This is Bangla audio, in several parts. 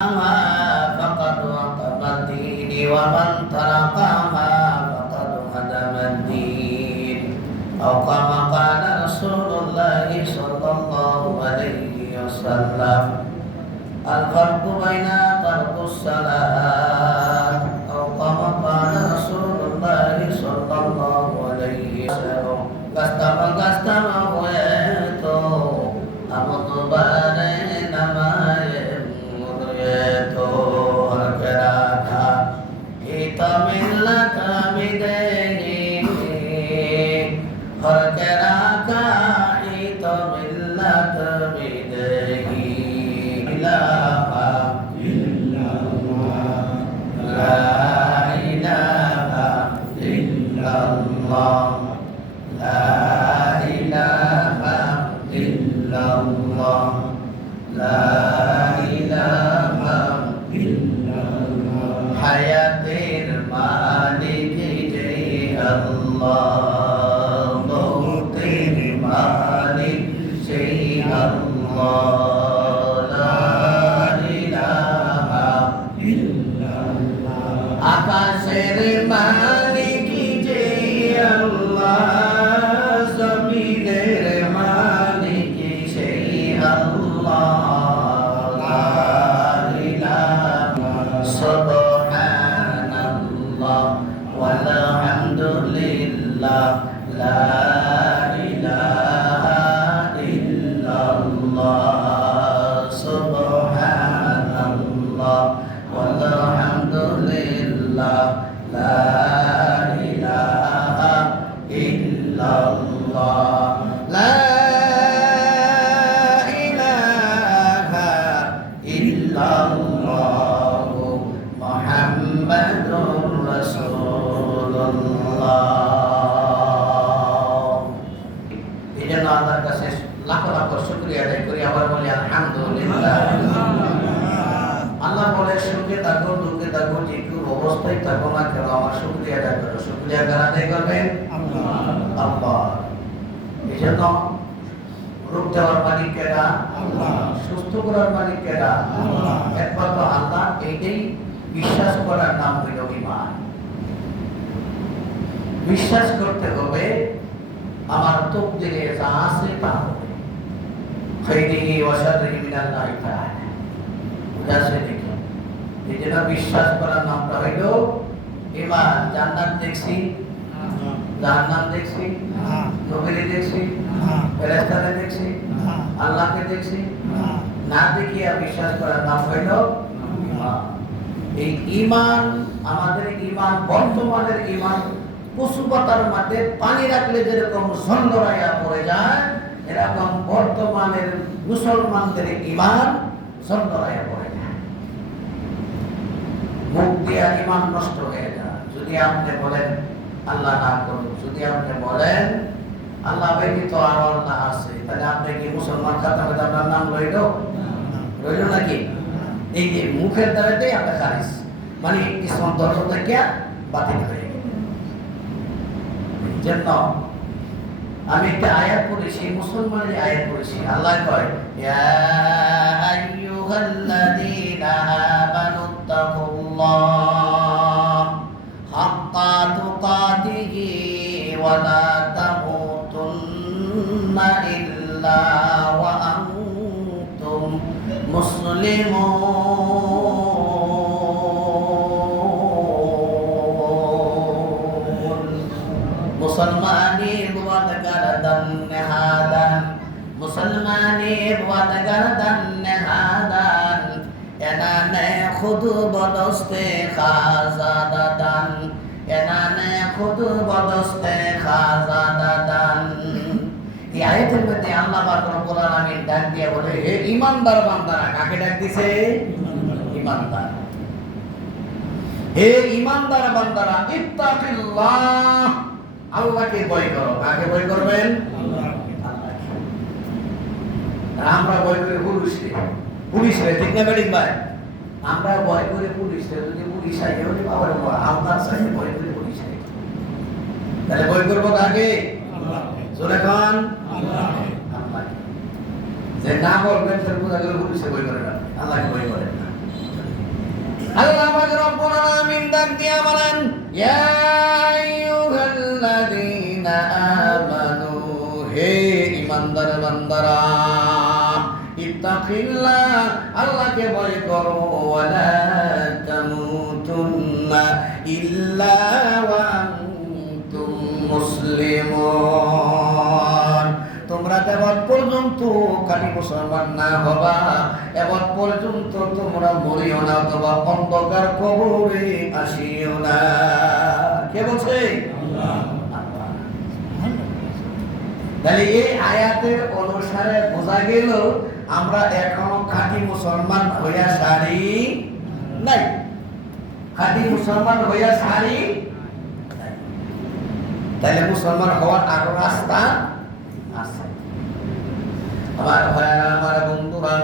فقد وقف الدين ومن تركها فقد هدم الدين أو كما قال رسول الله صلى الله عليه وسلم الفرق بين ترك الصلاة أو كما قال رسول الله صلى الله عليه وسلم Gastama hueto amut bare namaye mudyeto harkeraka ita millata midehi harkeraka ita millata midehi ilaha illallah la ilaha illallah La ilaha illallah La ilaha illallah Hayatir malik jai Allah Mautir malik jai Allah La ilaha illallah Akasir malik jai Allah Subhanallah walhamdulillah la ilaha illallah Subhanallah walhamdulillah la ilaha illallah la Muhammadur Rasulullah. Ini Allah kasih lakon syukur aday kori abar boli alhamdulillah. Allah bole syukur tago duke tago jiku obostai tago na kero amar syukur aday koro syukur aday korben Allah. Ejono রূপ দেওয়ার মালিক কেডা আল্লাহ সুস্থ করার মালিক কেডা আল্লাহ একমাত্র আল্লাহ এইটাই বিশ্বাস করার নাম হইল ঈমান বিশ্বাস করতে হবে আমার তকদিরে যা আছে তা হবে খাইরিহি ওয়া শাররিহি মিনাল্লাহি তাআলা বুঝাছে দেখো এই জন্য বিশ্বাস করার নামটা হইল ঈমান জান্নাত দেখছি জাহান্নাম দেখছি নবীরে দেখছি ফেরেশতাদের দেখছি আল্লাহকে দেখছি না দেখিয়া বিশ্বাস করার নাম হইল ঈমান এই ঈমান আমাদের ঈমান বর্তমানের ঈমান পশুপাতার মধ্যে পানি রাখলে যেরকম ঝঞ্ঝরাইয়া পড়ে যায় এরকম বর্তমানের মুসলমানদের ঈমান ঝঞ্ঝরাইয়া পড়ে যায় মুখ দিয়া ঈমান নষ্ট হয়ে যায় যদি আপনি বলেন আল্লাহ না করুন যদি আপনি বলেন আল্লাহ ব্যতীত আর আল্লাহ আছে তাহলে আপনি কি মুসলমান খাতামে আপনার নাম রইল নাকি এই যে মুখের দ্বারাতেই আপনি খারিজ মানে ইসলাম ধর্ম থেকে বাতিল হয়ে গেল জন্য আমি একটা আয়াত পড়েছি মুসলমানের আয়াত পড়েছি আল্লাহ কয় ইয়া আইয়ুহাল্লাযীনা আমানুত্তাকুল্লাহ হাক্কা তুকাতিহি ওয়া লা তামুতুন্না ইল্লা ওয়া আনতুম মুসলিমুন মুসলমানের ওয়াদ গারদান নেহাদান মুসলমানের ওয়াদ গারদান নেহাদান এনানে খুদ বদস্তে খাজাদাদান এনানে খুদ বদস্তে খাজাদাদান এই আয়াতের মধ্যে আল্লাহ পাক রব্বুল আলামিন ডাক দিয়ে বলে হে ঈমানদার বান্দারা কাকে ডাক দিছে ঈমানদার হে ঈমানদার বান্দারা ইত্তাকিল্লাহ আল্লাহকে ভয় করো কাকে ভয় করবেন আল্লাহকে আমরা ভয় করি পুলিশে ঠিক না বেডিং ভাই আমরা ভয় করি পুলিশে যদি পুলিশ আইয়ে হলে বাবার আল্লাহর সাথে ভয় করি পুলিশে তাহলে ভয় করবো কাকে আল্লাহকে জোরে খান আল্লাহকে যে না বলবেন সে পুরো পুলিশে ভয় করে না আল্লাহকে ভয় করেন না ডাক দিয়া বলেন, ইয়া আইয়ুহাল্লাযীনা আমানু, হে ঈমানদার বান্দারা, ইত্তাকিল্লাহ, আল্লাহকে ভয় করো, ওয়ালা তামুতুন্না ইল্লা ওয়া আনতুম মুসলিমুন। তোমরা এবার পর্যন্ত খালি মুসলমান না হবা, এবার পর্যন্ত তোমরা মরিও না অথবা অন্ধকার কবরে আসিও না। কে বলছে? তাহলে এই আয়াতের অনুসারে বোঝা গেল আমরা এখনো খাঁটি মুসলমান হইয়া সারি নাই। খাঁটি মুসলমান হইয়া সারি নাই। তাহলে মুসলমান হওয়ার আরো রাস্তা আছে। আমার ভাইরা, আমার বন্ধুরা,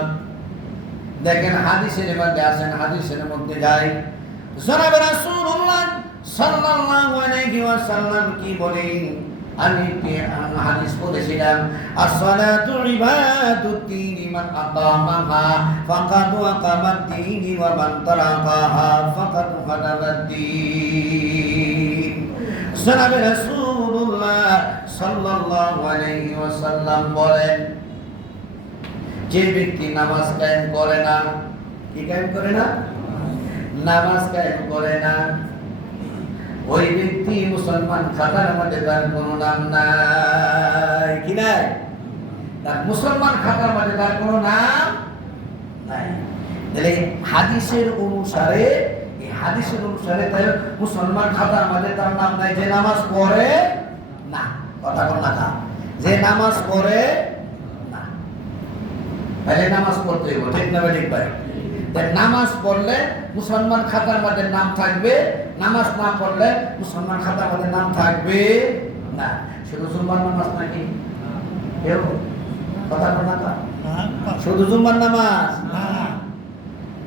দেখেন হাদিসের মধ্যে আছেন, হাদিসের মধ্যে যায় জনাবে রাসূলুল্লাহ সাল্লাল্লাহু আলাইহি ওয়াসাল্লাম কি বলেন? আমি হাদিস পড়েছিলাম, as-salatu ibadud-din man aqamaha faqad aqamad-din wa man tarakaha faqad hadamad-din। জনাবে রাসূলুল্লাহ সাল্লাল্লাহু আলাইহি ওয়াসাল্লাম বলেন, যে ব্যক্তি নামাজ কায়েম করে না, কি কায়েম করে না? নামাজ কায়েম করে না, ওই ব্যক্তি মুসলমান খাতার মধ্যে তার কোনো নাম নাই। কি নাই? তার মুসলমান খাতার মধ্যে তার কোনো নাম নাই। তাহলে হাদিসের অনুসারে, এই হাদিসের অনুসারে তার মুসলমান খাতার মধ্যে তার নাম নাই যে নামাজ পড়ে না। কথা বল না, যে নামাজ পড়ে না। তাহলে নামাজ পড়তে হইব, ঠিক না ঠিক ভাই? নামাজ পড়লে মুসলমান খাতার মধ্যে নাম থাকবে, নামাজ না পড়লে মুসলমান খাতার মধ্যে নাম থাকবে না। শুধু জুম্মার নামাজ নাকি? কেউ কথা বল না, শুধু জুম্মার নামাজ?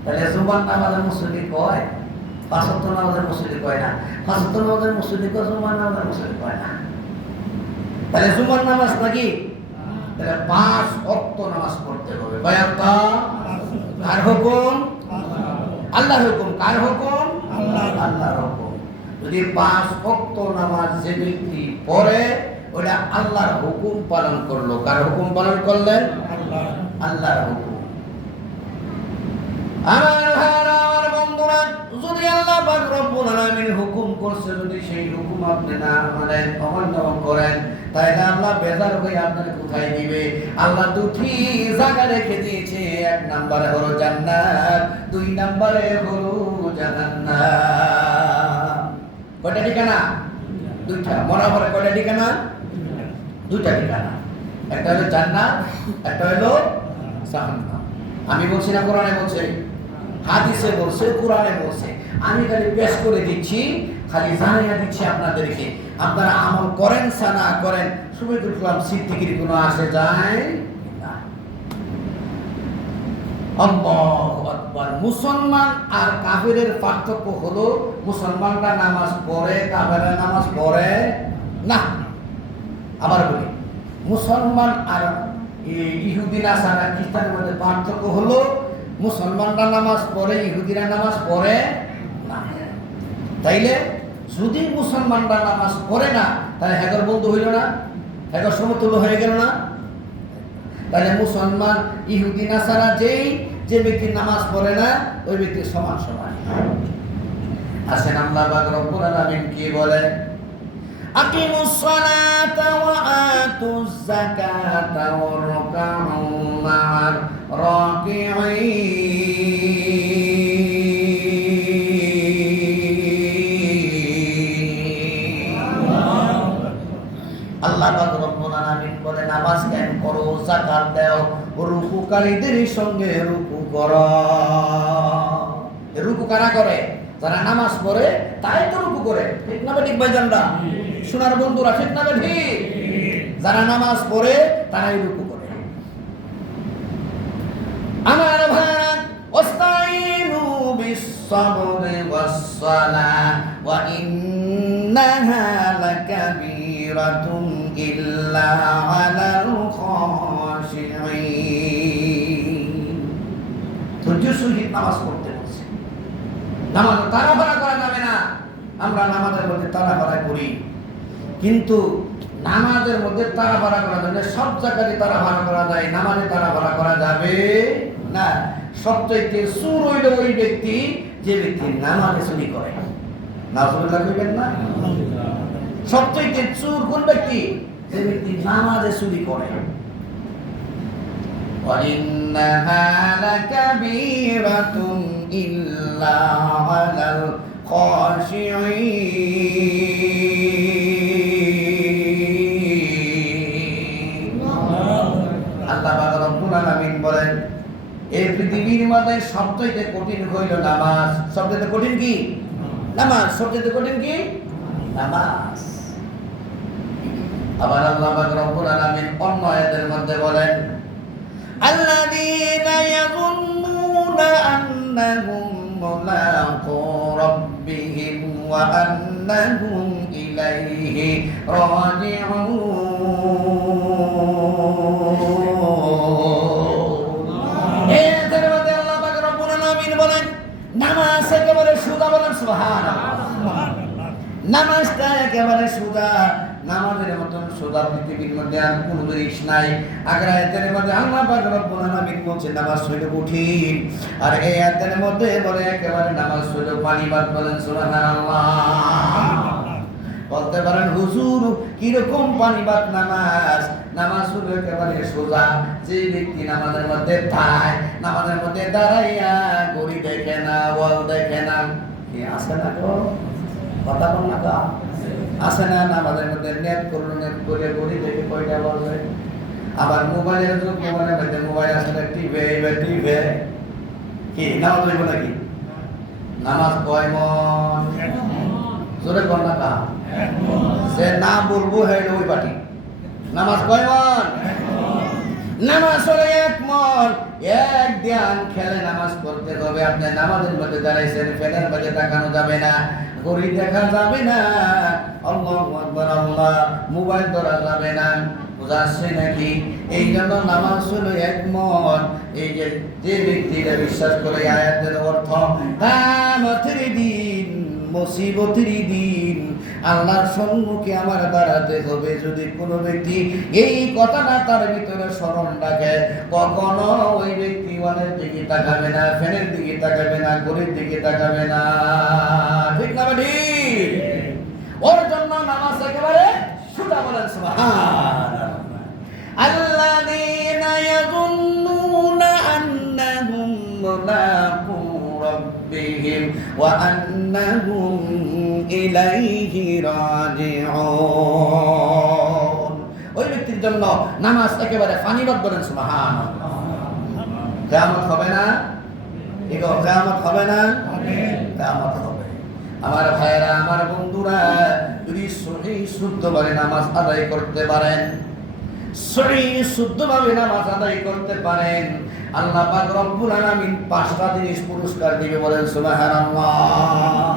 তাহলে জুম্মার নামাজের মুসল্লি কয়, পাঁচ ওয়াক্ত নামাজের মুসল্লি কয় না, পাঁচ ওয়াক্ত নামাজের মুসল্লি কয়, জুম্মার নামাজের মুসল্লি কয় না। তাহলে জুম্মার নামাজ নাকি? তাহলে 5 ওয়াক্ত নামাজ পড়তে হবে। কয়টা? কার হুকুম? আল্লাহর হুকুম। কার হুকুম? আল্লাহর হুকুম। যদি 5 ওয়াক্ত নামাজ যে ব্যক্তি পড়ে, ওটা আল্লাহর হুকুম পালন করলো। কার হুকুম পালন করলেন? আল্লাহর হুকুম। আমার ভাইরা, আমার বন্ধুরা, যদি আল্লাহ পাক রব্বুল আলামিন হুকুম করছে, যদি সেই হুকুম আপনি না মানেন, অমান্য করেন, তাইলে আল্লাহ বেজার হয়ে আপনাকে কোথায় দিবে? আল্লাহ দুটি জায়গা রেখে দিয়েছে। 1 নম্বরে হলো জান্নাত, 2 নম্বরে হলো জাহান্নাম। কয়টা ঠিকানা? 2টা। মনে পড়ে কয়টা ঠিকানা? 2টা ঠিকানা। একটা হলো জান্নাত, একটা হলো জাহান্নাম। আমি বলছি না, কোরআনে বলছে, হাদিসে বলছে, কোরআনে বলছে। আমি খালি পেশ করে দিচ্ছি, খালি জানিয়ে দিচ্ছি আপনাদেরকে। আপনারা আমল করেন সা না করেন, শহীদুল ইসলাম সিদ্দিকীর কোনো আসে যায় না। আল্লাহু আকবার। মুসলমান আর কাফেরের পার্থক্য হলো, মুসলমানরা নামাজ পড়ে, কাফেররা নামাজ পড়ে না। আবার বলি, মুসলমান আর ইহুদি নাসারা খ্রিস্টানের মধ্যে পার্থক্য হলো, মুসলমানরা নামাজ পড়ে, ইহুদিরা নামাজ পড়ে না। তাইলে যদি মুসলমানরা নামাজ পড়ে না, তাহলে হেগর বন্ধু হইল না? হেগর সমতুল্য হয়ে গেল না? তাহলে মুসলমান, ইহুদি নাসারা যে ব্যক্তি নামাজ পড়ে না, ওই ব্যক্তি সমান সমান। আসেন, আল্লাহ পাক রব্বুল আলামিন কি বলে? আকিমুস সালাতা ওয়া আতুজ যাকাতা ওয়ারকাউ মা'আর রাকিঈন। আল্লাহ পাক রব্বুল আলামিন বলে, নামাজ কায়েম করো, যাকাত দাও, রুকুকারীদের সঙ্গে রুকু করো। রুকু কারা করে? যারা নামাজ পড়ে তাই তো রুকু করে। ঠিক না ঠিক ভাইজানরা? সোনার বন্ধুরা, ঠিক না ঠিক? যারা নামাজ পড়ে তারাই রুকু করে। আমার ভাইরা, ওয়াস্তাইনু বিস-সাবরি ওয়াস-সালাহ ওয়া ইন্নাহা লাকাবীরাতুন ইল্লা আলাল খাশিঈন। ধৈর্য সহিত নামাজ পড়তে বলছে। নামাজ তাড়াহুড়া করা যাবে না। আমরা নামাজের মধ্যে তাড়াহুড়া করি, কিন্তু নামাজের মধ্যে তাড়াহুড়া করা যাবে, সব জায়গায় তাড়াহুড়া করা যায়, নামাজে তাড়াহুড়া করা যাবে না। সবচাইতে চোর হইল ওই ব্যক্তি যে ব্যক্তি নামাজে চুরি করে। নাউজুবিল্লাহ কইবেন না? সবচাইতে চোর কোন ব্যক্তি? যে ব্যক্তি নামাজে চুরি করে। وَإِنَّهَا لَكَبِيرَةٌ إِلَّا عَلَى الْخَاشِعِينَ। আল্লাহ পাক রব্বুল আলামিন বলেন, এই পৃথিবীর মধ্যে সবচেয়ে কঠিন হইল নামাজ। সবচেয়ে কঠিন কি? নামাজ। সবচেয়ে কঠিন কি? নামাজ। আবার আল্লাহ পাক রব্বুল আলামিন অন্য আয়াতের মধ্যে বলেন, الذين يظنون أنهم ملاقو ربهم وأنهم إليه راجعون। এদের মধ্যে আল্লাহ পাক রব্বুল আলামিন বলেন, নামাজ একেবারে সুদা, বলেন সুবহানাল্লাহ। নামাজটা একেবারে সুদা, নামাজের মতন সুদা পৃথিবীর মধ্যে আর কোনো জিনিস নাই। আগের আয়াতের মধ্যে আল্লাহ পাক রব্বুল আলামিন বলছেন নামাজ হইল কঠিন, আর এই আয়াতের মধ্যে বলে একেবারে নামাজ হইল পানি ভাত, বলেন সুবহানাল্লাহ। বলতে পারেন হুজুর কিরকম পানি ভাত নামাজ? নামাজ হইল একেবারে সোজা। যে ব্যক্তি নামাজের মধ্যে দাঁড়ায়, নামাজের মধ্যে দাঁড়াইয়া ঘড়ি দেখে না, ওয়াল দেখে না, কি আছে না গো? কথা বল না কা আছে না? আমাদের মধ্যে নেট করলো, নেট করে ঘড়ি দেখে কয়টা বাজে। আবার মোবাইলের যুগ, মোবাইলের মধ্যে মোবাইল আসলে টিভি কি নামাজ হইব নাকি? নামাজ কয় মন? জোরে বল না কা? সে না বলবো হইল ওই পাটি। নামাজ কয় মন? নামাজ হলো এক মন। এক ধ্যান খেলে নামাজ পড়তে হবে। আপনি নামাজের মধ্যে দাঁড়াইছেন, ফ্যানের মধ্যে তাকানো যাবে না, ঘড়ি দেখা যাবে না, আল্লাহু আকবার আল্লাহ মোবাইল ধরা যাবে না। বুঝাচ্ছে নাকি? এই জন্য নামাজ হলো এক মন। এই যে ব্যক্তিরা বিশ্বাস করে আয়াতের অর্থ, কিয়ামতের দিন, মুসিবতের দিন আল্লাহর সম্মুখে আমার দাঁড়াতে হবে। যদি কোনো ব্যক্তি এই কথাটা তার ভিতরে স্মরণ রাখে, কখনো ওই ব্যক্তি ওয়ালের দিকে তাকাবে না, ফ্যানের দিকে তাকাবে না, ঘড়ির দিকে তাকাবে না। ঠিক না বেটি? ওর জন্য নামাজ একেবারে সুদা, বলেন সুবহানাল্লাহ। আল্লাযীনা ইয়াযুন্নুনা আন্নাহুম মুলাকু রাব্বিহিম ওয়া আন্নাহুম ইলাইহি রাজিউন। ওই ব্যক্তির জন্য নামাজ একেবারে ফানিবাদ, বলেন সুবহানাল্লাহ। কিয়ামত হবে না? এগো কিয়ামত হবে না? কিয়ামত হবে। আমার ভাইরা, আমার বন্ধুরা, যদি সহিহ শুদ্ধভাবে নামাজ আদায় করতে পারেন, সহিহ শুদ্ধভাবে নামাজ আদায় করতে পারেন, আল্লাহ পাক রব্বুল আলামিন 5টা জিনিস পুরস্কার দিবে, বলেন সুবহানাল্লাহ।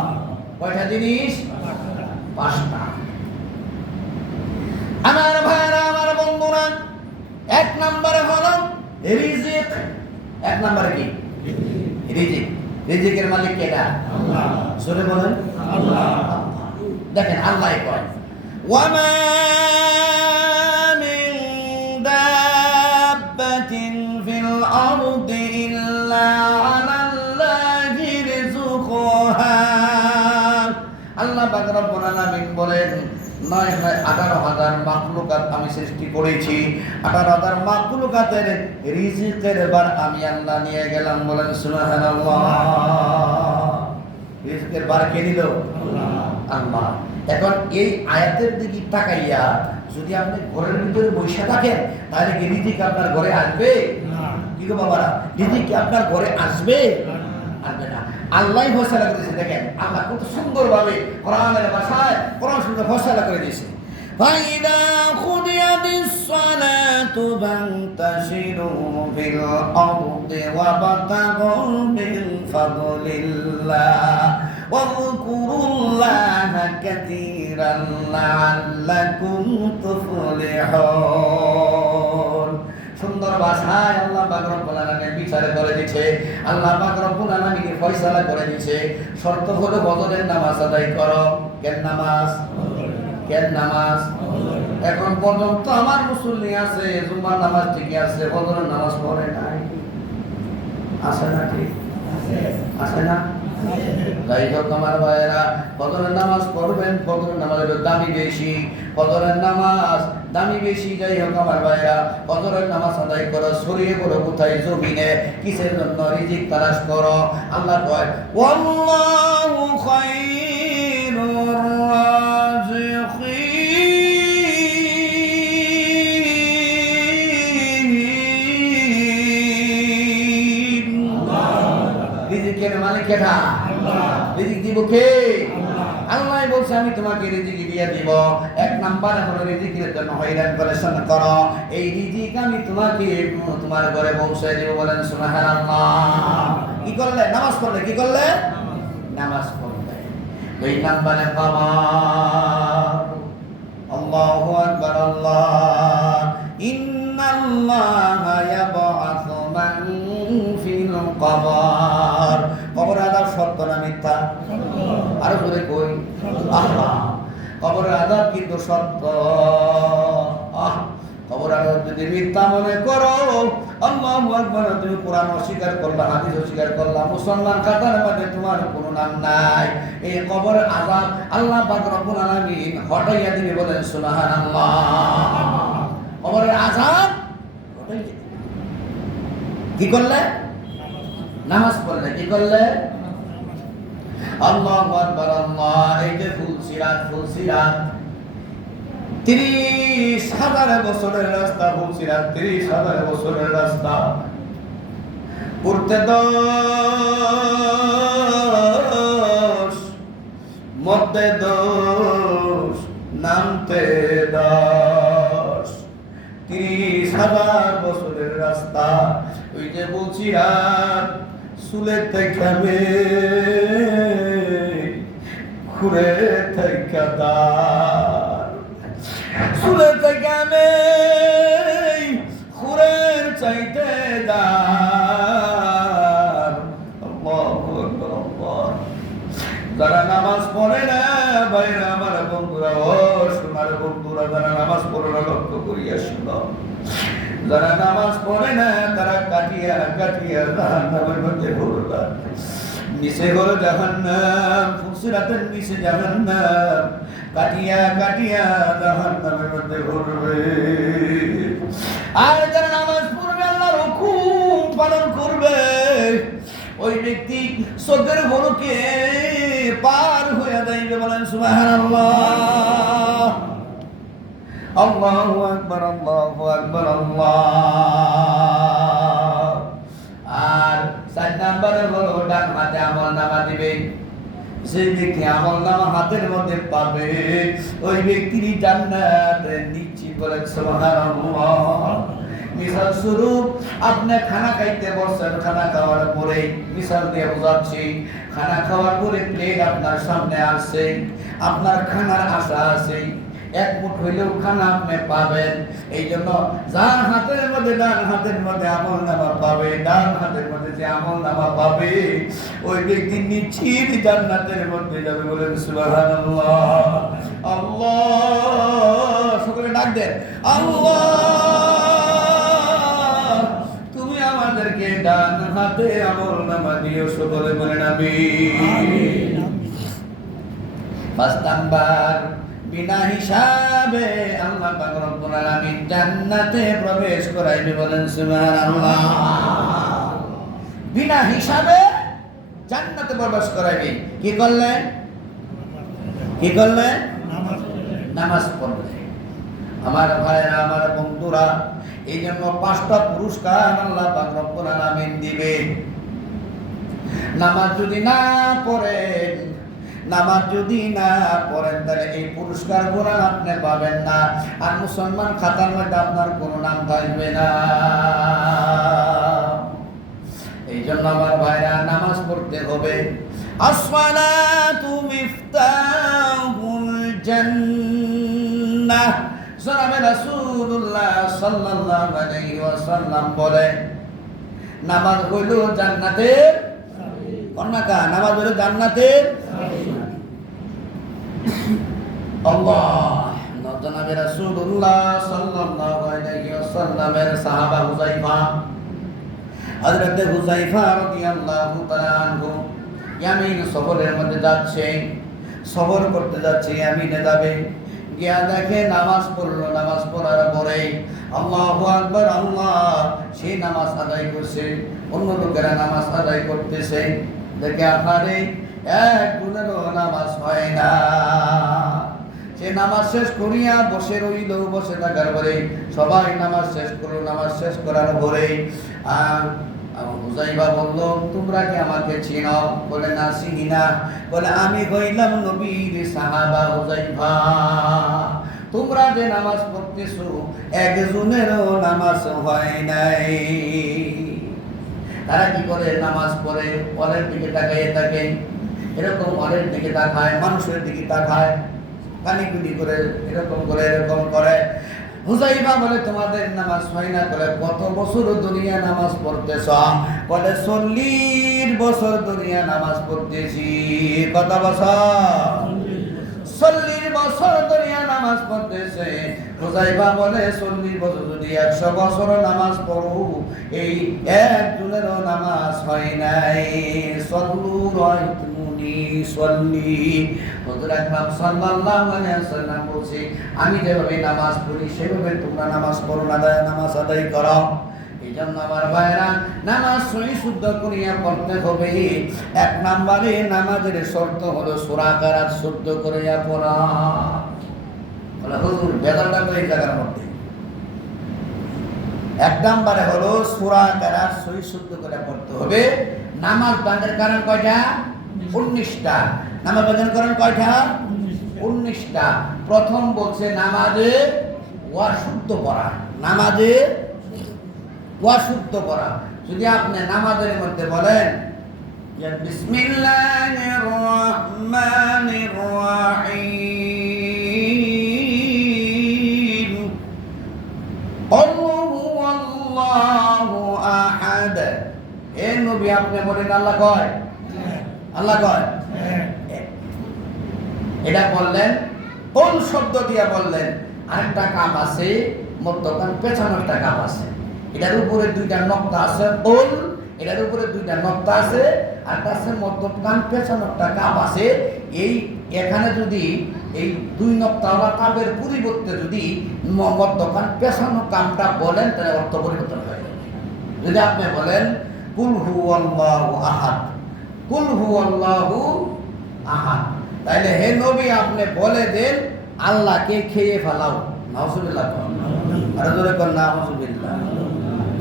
কয়টা জিনিস? 5টা। আমার ভাইরা, আমার বন্ধুরা, 1 নম্বরে হলো রিজিক। 1 নম্বরে কি? রিজিক। রিজিকের মালিক কেডা? আল্লাহ। জোরে বলেন আল্লাহ। দেখেন আল্লাহই কয়, ওয়ামা মিন দাব্বাতিন ফিল আরদি ইল্লা আলাল্লাহি রিজকুহা। আল্লাহ পাক রব্বুল আলামিন বলেন, 18,000 মাখলুকাত আমি সৃষ্টি করেছি, 18,000 মাখলুকাতের রিজিকের বার আমি আল্লাহ নিয়ে গেলাম, বলেন সুবহানাল্লাহ। রিজিকের বার কে দিল? আল্লাহ। এখন এই আয়াতের দিকে তাকাইয়া যদি আপনি ঘরের ভিতরে বসে থাকেন, তাহলে কি রিজিক আপনার ঘরে আসবে? কি গো বাবারা, রিজিক কি আপনার ঘরে আসবে? আসবে না। আল্লাহই ফয়সালা করেছে। দেখেন আল্লাহ কত সুন্দরভাবে কোরআনের ভাষায় কোরআন সুন্দর ফয়সালা করে দিয়েছে। ফাইদা খুদিয়াতিস সালাতু ফান্তাশিরু ফিল আরদি ওয়াবতাগু মিন ফাদলিল্লাহ ওয়াযকুরুল্লাহা কাতীরান লাআল্লাকুম তুফলিহুন। সুন্দর ভাষায় আল্লাহ পাক রব্বুল আলামিন বিচার করে দিয়েছে, আল্লাহ পাক রব্বুল আলামিন ফয়সালা করে দিয়েছে। শর্ত হলো ফজরের নামাজ আদায় করো। কেন নামাজ? কেন নামাজ? এখন পর্যন্ত আমার মুসল্লি আছে, জুমার নামাজ ঠিকই আছে, ফজরের নামাজ পড়ে নাই। আছে না? ঠিক আছে না? যাই হোক আমার ভাইয়েরা, ফজরের নামাজ পড়বেন। ফজরের নামাজের দামি বেশি, ফজরের নামাজ দামি বেশি। যাই হোক আমার ভাইয়েরা, ফজরের নামাজ আদায় করো, ছড়িয়ে পড়ো কোথায়? জমিনে। কিসের জন্য? রিজিক তালাশ করো। আল্লাহ কয় ওয়াল্লাহু খায়রুর রাজিকিন। রিজিকের মালিক কেডা? রিজিক দিব কে? আল্লাহ বলছে আমি তোমাকে রিজিক দিয়ে দিব। এক নাম্বার হলো রিজিকের জন্য হয়রান পরেশান করো, এই রিজিক আমি তোমাকে তোমার ঘরে পৌঁছে দিব। বলেন সুবহানাল্লাহ। কি করলে? নামাজ পড়লে। কি করলে? নামাজ পড়লে। দুই নাম্বারে বাবা আল্লাহু আকবার। আল্লাহ ইন্নাল্লাহা ইয়াবআসু মান ফিল কবর। কবর আযাব সত্য না মিথ্যা? আরো জোরে কই। আল্লাহ, কবরের আযাব কিন্তু সত্য। কবর আযাব যদি মিথ্যা মনে করো, আল্লাহু আকবার, তুমি কোরআন অস্বীকার করলা, হাদিস অস্বীকার করলা, মুসলমান খাতার মধ্যে তোমার কোনো নাম নাই। এই কবরের আযাব আল্লাহ পাক রব্বুল আলামিন হটাইয়া দিবে। বলেন সুবহানাল্লাহ। কবরের আযাব হটাইয়া দিবে। কি করলে? নামাজ পড়লে। কি করলে? আল্লাহু আকবার। আল্লাহ। এই যে ফুলসিরাত, ফুলসিরাত 30,000 বছরের রাস্তা। ফুলসিরাত 30,000 বছরের রাস্তা। উঠতে 10, মধ্যে 10, নামতে 10। 30,000 বছরের রাস্তা। ওই যে ফুলসিরাত চুলের থেকে ঘুরে থেকে দার, চুলের থেকে ঘুরের চাইতে দার। যারা নামাজ পড়ে না ভাইরা, আমার বন্ধুরা, ও সোনার বন্ধুরা, যারা নামাজ পড়ে না লক্ষ্য করিয়া শুনো। যারা নামাজ পড়ে না তারা কাটিয়া কাটিয়া জাহান্নামের মধ্যে ঘুরবা। নিচে হলো জাহান্নাম, ফুলসিরাতের নিচে জাহান্নাম, কাটিয়া কাটিয়া জাহান্নামের মধ্যে ঘুরবে। আর যারা নামাজ পড়বে, আল্লাহর হুকুম পালন করবে, ওই ব্যক্তি চোখের ভরকে পার হয়ে যাইবে। বলেন সুবহানাল্লাহ। আল্লাহু আকবার। আল্লাহু আকবার। আল্লাহ। আর 4 নম্বরে হলো ডান হাতে আমলনামা দিবে। যে ব্যক্তি আমলনামা হাতের মধ্যে পাবে, ওই ব্যক্তির জান্নাত নিশ্চিত। বলেন সুবহানাল্লাহ। মিসাল স্বরূপ, আপনি খানা খাইতে বসছেন, খানা খাওয়ার পরে, মিসাল দিয়ে বোঝাচ্ছি, খানা খাওয়ার পরে প্লেট আপনার সামনে আসছে, আপনার খানার আশা আছে, এক মুঠ হইলেও খানা আপনি পাবেন। এই জন্য যার হাতের মধ্যে, ডান হাতের মধ্যে আমলনামা পাবে, ডান হাতের মধ্যে যে আমলনামা পাবে, ওই ব্যক্তি নিশ্চিত জান্নাতের মধ্যে যাবে। বলেন সুবহানাল্লাহ। আল্লাহ। সকলে ডাক দেন আল্লাহ। তুমি আমাদেরকে ডান হাতে আমলনামা দিও। সকলে বলেন আমিন। 5 নাম্বার, বিনা হিসাবে আল্লাহ পাক রব্বুল আলামিন জান্নাতে প্রবেশ করাইবে। বলেন সুবহানাল্লাহ। বিনা হিসাবে জান্নাতে প্রবেশ করাইবে। কি করলে? কি করলে? নামাজ পড়লে। আমার ভাইরা, আমার বন্ধুরা, এই জন্য 5টা পুরস্কার আল্লাহ পাক রব্বুল আলামিন দিবে। নামাজ যদি না পড়েন, নামাজ যদি না পড়েন, তাহলে এই পুরস্কার গুলো আপনি পাবেন না। আর মুসলমান খাতার মধ্যে আপনার কোনো নাম থাকবে না। এই জন্য আমার ভাইরা, নামাজ পড়তে হবে। আসসালাতু মিফতাহুল জান্নাহ। জনাবে রাসূলুল্লাহ সাল্লাল্লাহু আলাইহি ওয়াসাল্লাম বলে নামাজ হইল জান্নাতের কন্যাকা, নামাজ হইল জান্নাতের আল্লাহ। জনাবে রাসূলুল্লাহ সাল্লাল্লাহু আলাইহি ওয়াসাল্লামের সাহাবা হুযায়ফা, হযরত হুযায়ফা রাদিয়াল্লাহু তাআলা আনহু ইয়ামিন সফরের মধ্যে যাচ্ছে, সফর করতে যাচ্ছে, ইয়ামিনে যাবে, গিয়া দেখে নামাজ পড়লো, নামাজ পড়ার পরে আল্লাহু আকবার আল্লাহ, সেই নামাজ আদায় করছে, অন্য লোকেরা নামাজ আদায় করতেছে, দেখে আহারে একজনেরও নামাজ হয় না। সে নামাজ শেষ করিয়া বসে রইল, বসে থাকার পরে সবাই নামাজ শেষ করলো, নামাজ শেষ করার পরে হুযায়ফা বলল তোমরা কি আমাকে চিনো? বলে না চিনি না। বলে আমি হইলাম নবীর সাহাবা হুযায়ফা, তোমরা যে নামাজ পড়তেছো একজনেরও নামাজ হয় নাই। তারা কি করে নামাজ পড়ে? ওয়ালের দিকে তাকিয়ে থাকে, এরকম ওয়ালের দিকে তাকায়, মানুষের দিকে তাকায়, কানিকুনি করে এরকম করে এরকম করে। হুযায়ফা বলে তোমাদের নামাজ হয় না? বলে কত বছর দুনিয়া নামাজ পড়তেছ? বলে 40 বছর দুনিয়া নামাজ পড়তেছি। কত বছর? 40 বছর দুনিয়া নামাজ পড়তেছে। হুযায়ফা বলে 40 বছর যদি 100 বছর নামাজ পড়ো, এই একজনেরও নামাজ হয় নাই। সল্লু রাইতুমুনি সল্লি, হুজুর আকরাম সাল্লাল্লাহু আলাইহি ওয়াসাল্লাম বলছে আমি যেভাবে নামাজ পড়ি সেভাবে তোমরা নামাজ পড়ো না, নামাজ আদায় করো। এই জন্য আমার ভাইরা নামাজ সহি শুদ্ধ করিয়া পড়তে হবে। 1 নম্বরে নামাজের শর্ত হলো সূরা কেরাত শুদ্ধ করিয়া পড়া। বলে হুজুর বেদালটা তো এই জায়গার মধ্যে। 1 নম্বরে হলো সূরা কেরাত সহি শুদ্ধ করে পড়তে হবে। নামাজ বাঁধার কারণ কয়টা? 19টা। নামাজ বাঁধার কারণ কয়টা? 19টা। প্রথম বলছে নামাজে ওয়া শুদ্ধ পড়া, নামাজে ওয়া শুদ্ধ পড়া। যদি আপনি নামাজের মধ্যে বলেন যে বিসমিল্লাহির রহমানির রহিম কুল হুয়াল্লাহু আহাদ, এ নবী আপনি বলেন আল্লাহ কয়? আল্লাহ কয়? এটা বললেন, কোন শব্দ দিয়ে বললেন। আরেকটা কাম আছে, মধ্যখান পেছানোর একটা কাম আছে। এটার উপরে 2টা নক্তা আছে, কোল, এটার উপরে 2টা নক্তা আছে, আর একটা আছে মধ্যখান পেছানোর একটা কাম আছে। এই এখানে যদি এই 2 নক্তাওয়ালা কাপের পরিবর্তে যদি মধ্যখান পেছানো কামটা বলেন তাহলে অর্থ পরিবর্তন হয়ে যাবে। যদি আপনি বলেন কুল হুয়াল্লাহু আহাদ, কুল হুয়াল্লাহু আহাদ, তাইলে হে নবী আপনি বলে দেন আল্লাহকে খেয়ে ফেলাও। নাউজুবিল্লাহ, আর জোরে কোন নাউজুবিল্লাহ।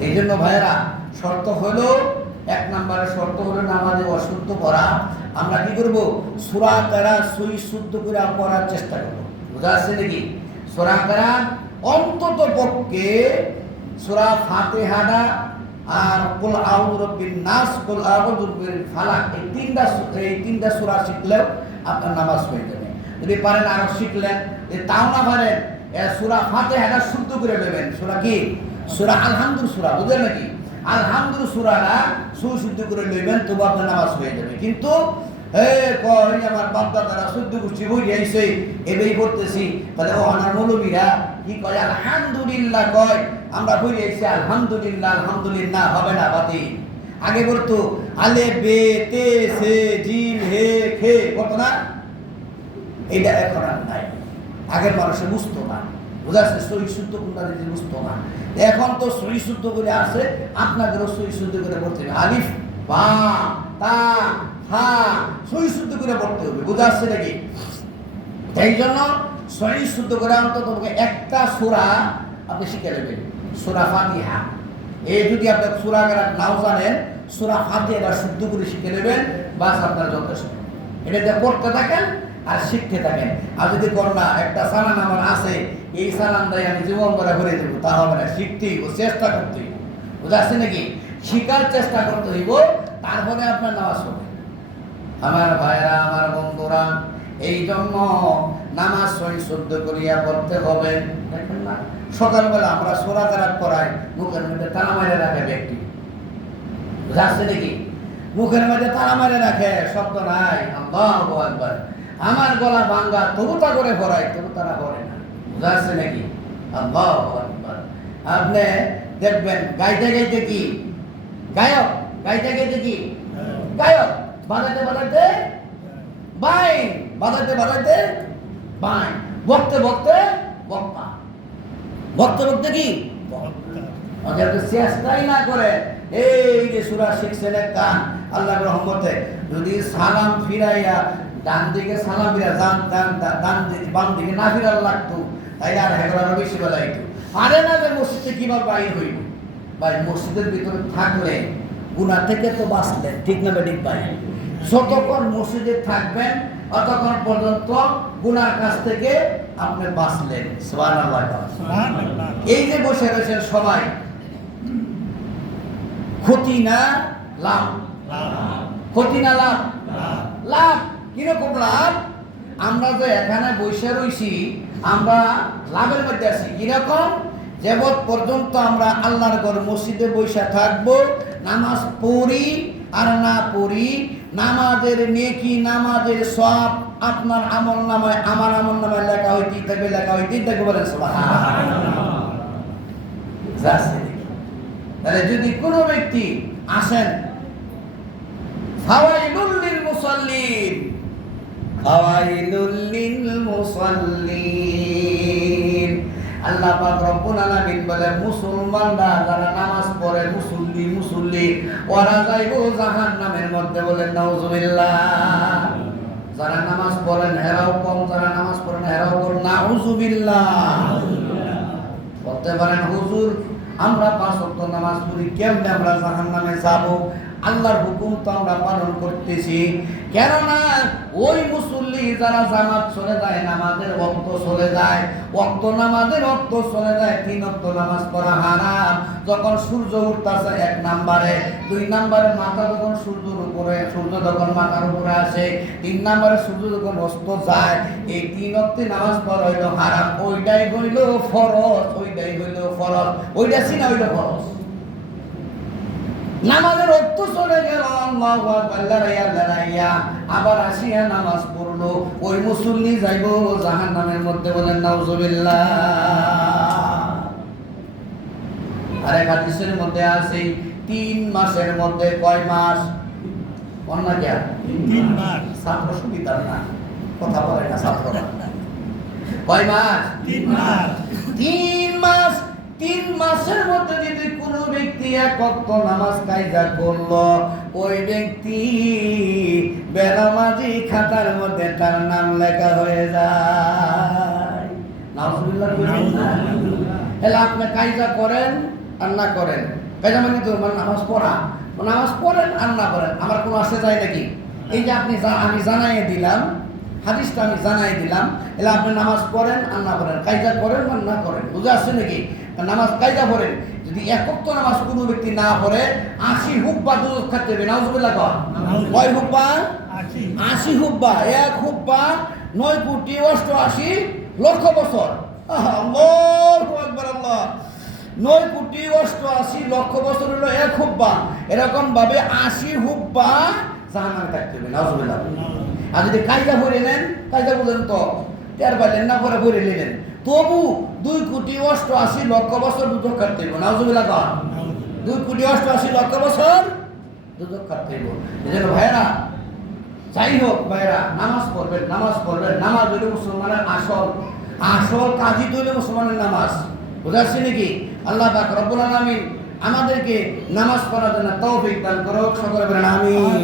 এই জন্য ভাইরা শর্ত হলো 1 নম্বরের শর্ত হলো নামাজে অশুদ্ধ পড়া। আমরা কি করব? সূরা কেরাত সহি শুদ্ধ করে পড়ার চেষ্টা করব। বুঝা আছে নাকি? সূরা কেরাত অন্তত পক্ষে সূরা ফাতিহাটা আর কুল আউযু বিরাব্বিন নাস, কুল আউযু বিল ফালাক, এই তিনটা সূরা শিখলেও আপনার নামাজ হয়ে যাবে। যদি পারেন আরো শিখলেন, তাও না পারেন সূরা ফাতিহাটা শুদ্ধ করে নেবেন। সূরা কি? সূরা আলহামদুলিল্লাহ সূরা, বুঝলেন নাকি? আলহামদুলিল্লাহ সূরাটা সুশুদ্ধ করে নেবেন, তবু আপনার নামাজ হয়ে যাবে। কিন্তু কই আমার বাপদাদারা শুদ্ধ করছি বই যাইছে এবেই পড়তেছি, তাহলে ও আমার মৌলবীরা কি কয়? আলহামদুলিল্লাহ কয়, আমরা বই যাইছি আলহামদুলিল্লাহ, আলহামদুলিল্লাহ হবে না বাতি। আগে বলতো আলে বে তে সে জিম হে খে, কত না? এটা এখন আর নাই। আগের মানুষে বুঝতো না, বুঝাচ্ছে সহি শুদ্ধ কোনটা বুঝতো না। এখন তো সহি শুদ্ধ করে আসে, আপনাদেরও সহি শুদ্ধ করে পড়তে হবে। আলিফ বা তা হা সহি শুদ্ধ করে পড়তে হবে। বুঝা আসছে নাকি? এই জন্য সহি শুদ্ধ করে অন্তত একটা সূরা আপনি শিখে নেবেন, সূরা ফাতিহা। এই যদি আপনি সূরা কেরাত নাও জানেন, সূরা ফাতিহা শুদ্ধ করে শিখে নেবেন, বাস আপনার যথেষ্ট। এটা দিয়ে পড়তে থাকেন আর শিখতে থাকেন। আর যদি কন্যা একটা সালান আমার আছে, এই সালান দেয় আমি জীবন করে ঘুরে দেবো, তা হবে না। শিখতেই হইব, চেষ্টা করতে হইব। বুঝা আসছে নাকি? শিকার চেষ্টা করতে হইব, তারপরে আপনার নামাজ হবে। আমার ভাইরা, আমার বন্ধুরা, এই জন্য নামাজ সহি শুদ্ধ করিয়া পড়তে হবে। দেখেন না, সকালবেলা আমরা সূরা কেরাত পড়াই, মুখের মধ্যে তালা মারে রাখে ব্যক্তি, বুঝাচ্ছে নাকি? মুখের মধ্যে তালা মারে রাখে, শব্দ নাই, আল্লাহু আকবার। আমার গলা ভাঙ্গা, তবু তা করে পড়াই, তবু তারা পড়ে না, বুঝাচ্ছে নাকি? আল্লাহু আকবার। আপনি দেখবেন গাইতে গাইতে কি গায়ক, গাইতে গাইতে কি গায়ক, বাজাতে বাজাতে বাইন, বাজাতে বাজাতে বাইন, বকতে বকতে বক্তা, বকতে বকতে কি চেষ্টাই না করে। এই যে সূরা শিখছেন কান, আল্লাহর রহমতে যদি সালাম ফিরাইয়া ডান দিকে সালাম ফিরা ডান বাম দিকে না ফিরার লাগতো, তাইলে আর হেগলারও বেশি বেলাইতো। আরে না যে মসজিদে কিভাবে বাইর হইব, ভাই মসজিদের ভিতরে থাকলে গুনাহ থেকে তো বাঁচলেন, ঠিক না বেঠিক ভাই? যতক্ষণ মসজিদে থাকবেন ততক্ষণ পর্যন্ত গুনার কাছ থেকে আপনি বাঁচলেন। সুবহানাল্লাহ, সুবহানাল্লাহ। এই যে বসে রয়েছেন সবাই, ক্ষতি না লাভ? ক্ষতি না লাভ? লাভ। কিরকম লাভ? আমরা যে এখানে বসে রয়েছি, আমরা লাভের মধ্যে আছি। কিরকম? যেবত পর্যন্ত আমরা আল্লাহর ঘর মসজিদে বসে থাকবো, নামাজ পড়ি আর না পড়ি, নামাজের নেকি, নামাজের সওয়াব আপনার আমল নামায়, আমার আমল নামায় লেখা হইতেই থাকবে, লেখা হইতেই থাকবে। বলেন সুবহানাল্লাহ। তাহলে যদি কোনো ব্যক্তি আসেন, ফাওয়াইলুল লিল মুসাল্লিন, ফাওয়াইলুল লিল মুসাল্লিন, আল্লাহ পাক রব্বুল আলামিন বলে মুসলমানরা যারা নামাজ পড়ে, মুসল্লি ওরা যাইবো জাহান্নামের মধ্যে। বলেন নাউজুবিল্লাহ। যারা নামাজ পড়েন হেরাও কম, যারা নামাজ পড়েন হেরাও কম। নাউজুবিল্লাহ। বলতে পারেন হুজুর আমরা 5 ওয়াক্ত নামাজ পড়ি, কেমনে আমরা জাহান্নামে যাব? আল্লাহর হুকুম তো আমরা পালন করতেছি। কেননা ওই মুসল্লি যারা জামাত চলে যায়, নামাজের ওয়াক্ত চলে যায়, ওয়াক্ত নামাজের ওয়াক্ত চলে যায়, 3 ওয়াক্ত নামাজ পড়া হারাম। যখন সূর্য উঠতাছে 1 নম্বরে, 2 নম্বরে মাথা যখন সূর্যের উপরে, সূর্য যখন মাথার উপরে আসে, 3 নম্বরে সূর্য যখন অস্ত যায়, এই 3 ওয়াক্ত নামাজ পড়া হইল হারাম। ওইটাই হইল ফরজ, ওইটাই হইল ফরজ, ওইটা সিনা হইল ফরজ। নামাজের ওয়াক্ত চলে গেল, আল্লাহু আকবার, লড়াইয়া আবার আসিয়া নামাজ পড়লো, ওই মুসল্লি যাইব জাহান্নামের মধ্যে। বলেন নাউজুবিল্লাহ। আরেক হাদিসের মধ্যে আছে 3 মাসের মধ্যে, কয় মাস? কন্যা কি 3 মাস? ছাত্র সুবিধা না, কথা বলে না ছাত্ররা। কয় মাস? 3 মাস। 3 মাস। 3 মাসের মধ্যে যদি কোনো ব্যক্তি 1 ওয়াক্ত নামাজ কায়দা করলো, ওই ব্যক্তি বেনামাজি খাতার মধ্যে তার নাম লেখা হয়ে যায়। নাউজুবিল্লাহ। এলা আপনি কায়দা করেন আর না করেন, কায়দা মানে তো নামাজ পড়া, নামাজ পড়েন আর না পড়েন, আমার কোনো আসে যায় নাকি? এই যে আপনি আমি জানাইয়ে দিলাম, হাদিসটা আমি জানাই দিলাম, এলা আপনি নামাজ পড়েন আর না পড়েন, কায়দা করেন আর না করেন, বুঝে আসছে নাকি? নামাজ কায়দা পড়েন, যদি 1 ওয়াক্ত নামাজ কোনো ব্যক্তি না পড়ে 80 হুব্বা দুধ খাইতে হবে। নাউজুবিল্লাহ। কয় হুব্বা? 80 হুব্বা। 1 হুব্বা 9 কোটি 88 লক্ষ বছর। আল্লাহু আকবার, আল্লাহ। 9 কোটি 88 লক্ষ বছর হলো 1 হুব্বা। এরকম ভাবে 80 হুব্বা জাহান্নামে থাকতে হবে। নাউজুবিল্লাহ। আর যদি কায়দা পড়ে নেন, কায়দা বলেন তো টের পাইলেন না, পরে পড়ে নিলেন, তবু 2 কোটি 88 লক্ষ বছর দুধ খাইতে হবে। নাউজুবিল্লাহ। 2 কোটি 88 লক্ষ বছর দুধ খাইতে হবে। এজন্য ভাইরা, যাই হোক ভাইরা, নামাজ পড়বেন, নামাজ পড়বেন। নামাজ হইল মুসলমানের আসল কাজই তো হইল মুসলমানের নামাজ। বুঝাচ্ছি নাকি? আল্লাহ পাক রব্বুল আলামিন আমাদেরকে নামাজ পড়ার জন্য তৌফিক দান করুক। সকলে বলেন আমিন।